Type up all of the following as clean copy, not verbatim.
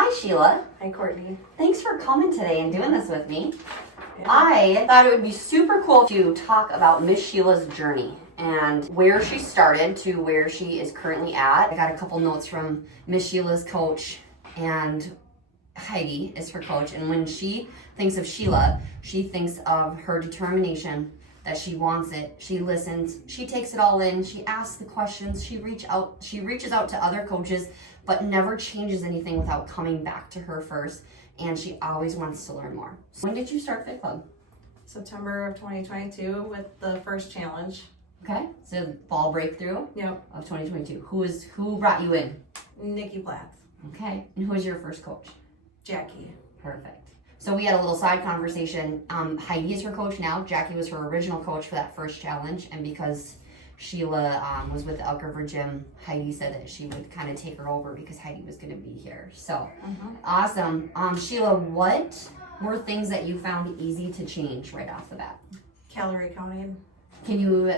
Hi, Sheila. Hi, Courtney. Thanks for coming today and doing this with me. Yeah. I thought it would be super cool to talk about Miss Sheila's journey and where she started to where she is currently at. I got a couple notes from Miss Sheila's coach, and Heidi is her coach. And when she thinks of Sheila, she thinks of her determination, that she wants it. She listens. She takes it all in. She asks the questions. She reaches out to other coaches, but never changes anything without coming back to her first. And she always wants to learn more. When did you start Fit Club? September of 2022 with the first challenge. Okay, so fall breakthrough Yep. of 2022. Who brought you in? Nikki Plath. Okay, and who was your first coach? Jackie. Perfect. So we had a little side conversation. Heidi is her coach now. Jackie was her original coach for that first challenge, and because Sheila was with the Elk River Gym, Heidi said that she would kind of take her over because Heidi was going to be here. So awesome. Sheila, what were things that you found easy to change right off the bat? Calorie counting. Can you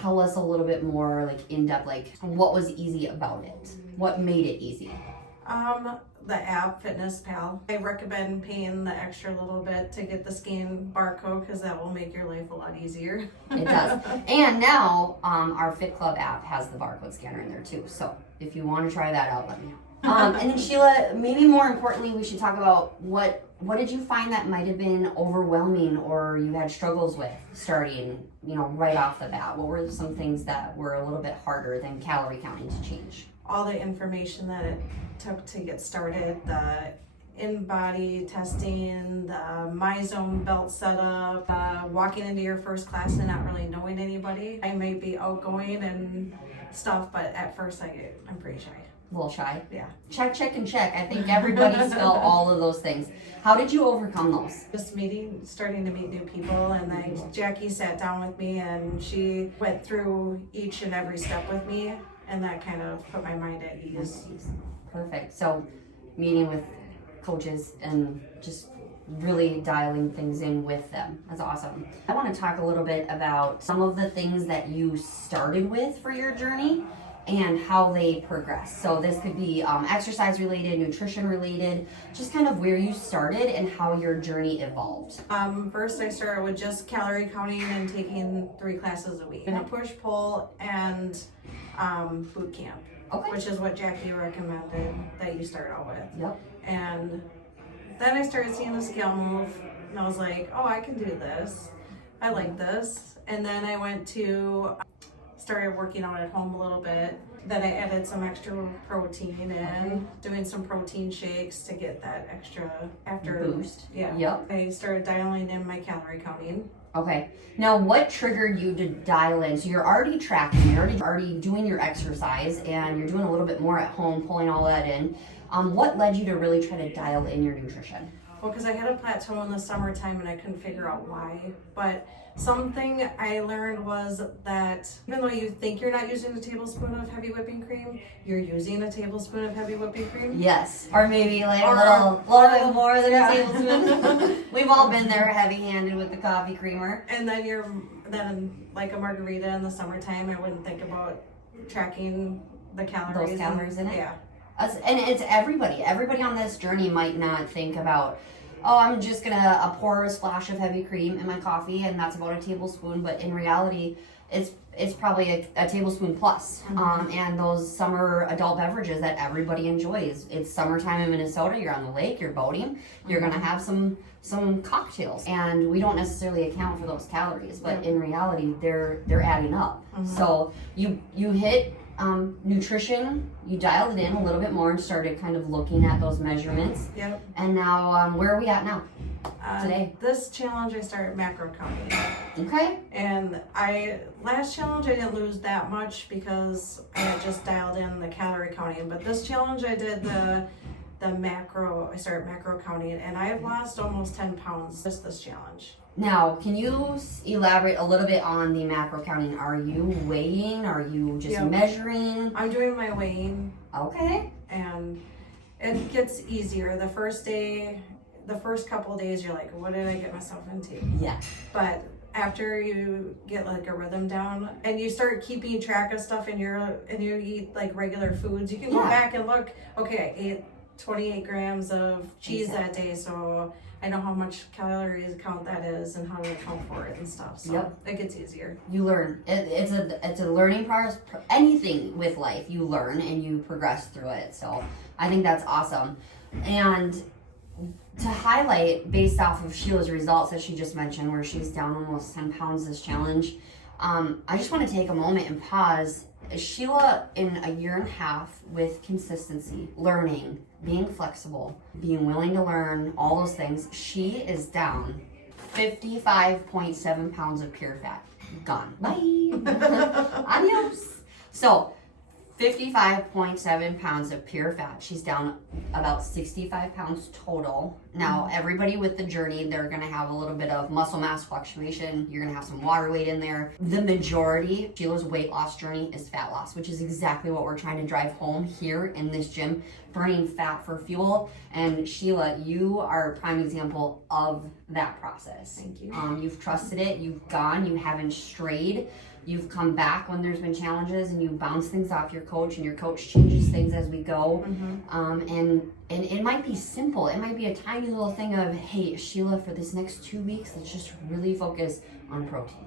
tell us a little bit more, like in depth, like what was easy about it? What made it easy? The app Fitness Pal. I recommend paying the extra little bit to get the scan barcode because that will make your life a lot easier. It does. And now our Fit Club app has the barcode scanner in there too. So if you want to try that out, let me know. And then Sheila, maybe more importantly, we should talk about what did you find that might have been overwhelming or you had struggles with starting, right off the bat? What were some things that were a little bit harder than calorie counting to change? All the information that it took to get started, the in-body testing, the MyZone belt setup, walking into your first class and not really knowing anybody. I may be outgoing and stuff, but at first I'm pretty shy. A little shy? Yeah. Check. I think everybody's felt all of those things. How did you overcome those? Just starting to meet new people, and then Jackie sat down with me and she went through each and every step with me, and that kind of put my mind at ease. Perfect. So meeting with coaches and just really dialing things in with them. That's awesome. I want to talk a little bit about some of the things that you started with for your journey and how they progress. So this could be exercise related, nutrition related, just kind of where you started and how your journey evolved. First I started with just calorie counting and taking 3 classes a week. And a push-pull and boot camp, which is what Jackie recommended that you start out with. Yep. And then I started seeing the scale move and I was like, oh, I can do this. I like this. And then I started working out at home a little bit. Then I added some extra protein in, doing some protein shakes to get that extra boost. Yeah. Yep. I started dialing in my calorie counting. Okay. Now, what triggered you to dial in? So you're already tracking, you're already doing your exercise, and you're doing a little bit more at home, pulling all that in. What led you to really try to dial in your nutrition? Well, because I had a plateau in the summertime and I couldn't figure out why. But something I learned was that even though you think you're not using a tablespoon of heavy whipping cream, you're using a tablespoon of heavy whipping cream. Yes, or maybe like a little bit more than a tablespoon. We've all been there heavy-handed with the coffee creamer. And then like a margarita in the summertime, I wouldn't think about tracking the calories. Those calories in it? Yeah. And it's everybody. Everybody on this journey might not think about, oh, I'm just gonna pour a splash of heavy cream in my coffee and that's about a tablespoon. But in reality, it's probably a tablespoon plus. And those summer adult beverages that everybody enjoys. It's summertime in Minnesota. You're on the lake. You're boating. You're gonna have some cocktails, and we don't necessarily account for those calories. But in reality, they're adding up. So you hit. Nutrition, you dialed it in a little bit more and started kind of looking at those measurements. Yep. And now, where are we at now? Today? This challenge, I started macro counting. Okay. And last challenge, I didn't lose that much because I had just dialed in the calorie counting. But this challenge, I did I started macro counting, and I've lost almost 10 pounds just this challenge. Now, can you elaborate a little bit on the macro counting? Are you weighing? Are you just measuring? I'm doing my weighing. Okay. And it gets easier. The first couple of days, you're like, what did I get myself into? Yeah. But after you get like a rhythm down and you start keeping track of stuff and you eat like regular foods, you can go back and look, okay, I ate 28 grams of cheese that day, so I know how much calories count that is and how to account for it and stuff. So it gets easier. You learn. It's a learning process. Anything with life, you learn and you progress through it. So I think that's awesome. And to highlight, based off of Sheila's results that she just mentioned, where she's down almost 10 pounds this challenge, I just want to take a moment and pause. Sheila, in a year and a half with consistency, learning, being flexible, being willing to learn, all those things, she is down 55.7 pounds of pure fat. Gone. Bye. Adios. So 55.7 pounds of pure fat. She's down about 65 pounds total. Now, everybody with the journey, they're going to have a little bit of muscle mass fluctuation. You're going to have some water weight in there. The majority, Sheila's weight loss journey is fat loss, which is exactly what we're trying to drive home here in this gym, burning fat for fuel. And Sheila, you are a prime example of that process. Thank you. You've trusted it. You've gone. You haven't strayed. You've come back when there's been challenges, and you bounce things off your coach, and your coach changes things as we go. And it might be simple. It might be a tiny little thing of, hey, Sheila, for this next 2 weeks, let's just really focus on protein.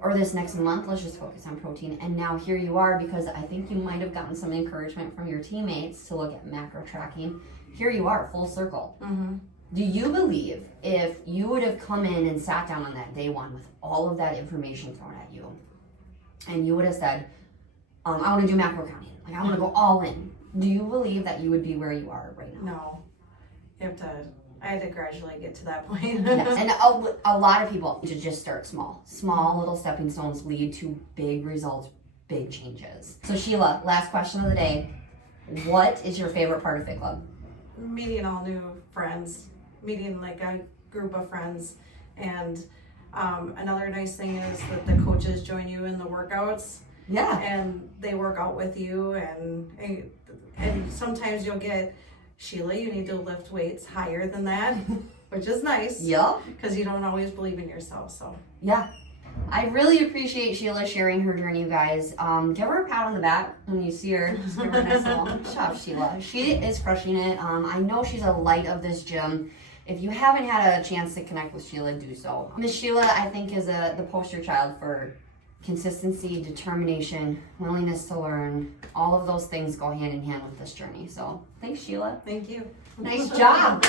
Or this next month, let's just focus on protein. And now here you are, because I think you might have gotten some encouragement from your teammates to look at macro tracking. Here you are, full circle. Do you believe if you would have come in and sat down on that day one with all of that information thrown at you, and you would have said, I want to do macro counting, like I want to go all in, do you believe that you would be where you are right now? No. I had to gradually get to that point. Yes, and a lot of people to just start small. Small little stepping stones lead to big results, big changes. So Sheila, last question of the day. What is your favorite part of Fit Club? Meeting all new friends, meeting like a group of friends, and another nice thing is that the coaches join you in the workouts. Yeah. And they work out with you, and sometimes you'll get, Sheila, you need to lift weights higher than that, which is nice. Yep. Because you don't always believe in yourself. So yeah. I really appreciate Sheila sharing her journey, you guys. Give her a pat on the back when you see her. Just give her a nice little good job, Sheila. She is crushing it. I know she's a light of this gym. If you haven't had a chance to connect with Sheila, do so. Miss Sheila, I think, is the poster child for consistency, determination, willingness to learn. All of those things go hand in hand with this journey. So thanks, Sheila. thank you. Nice job.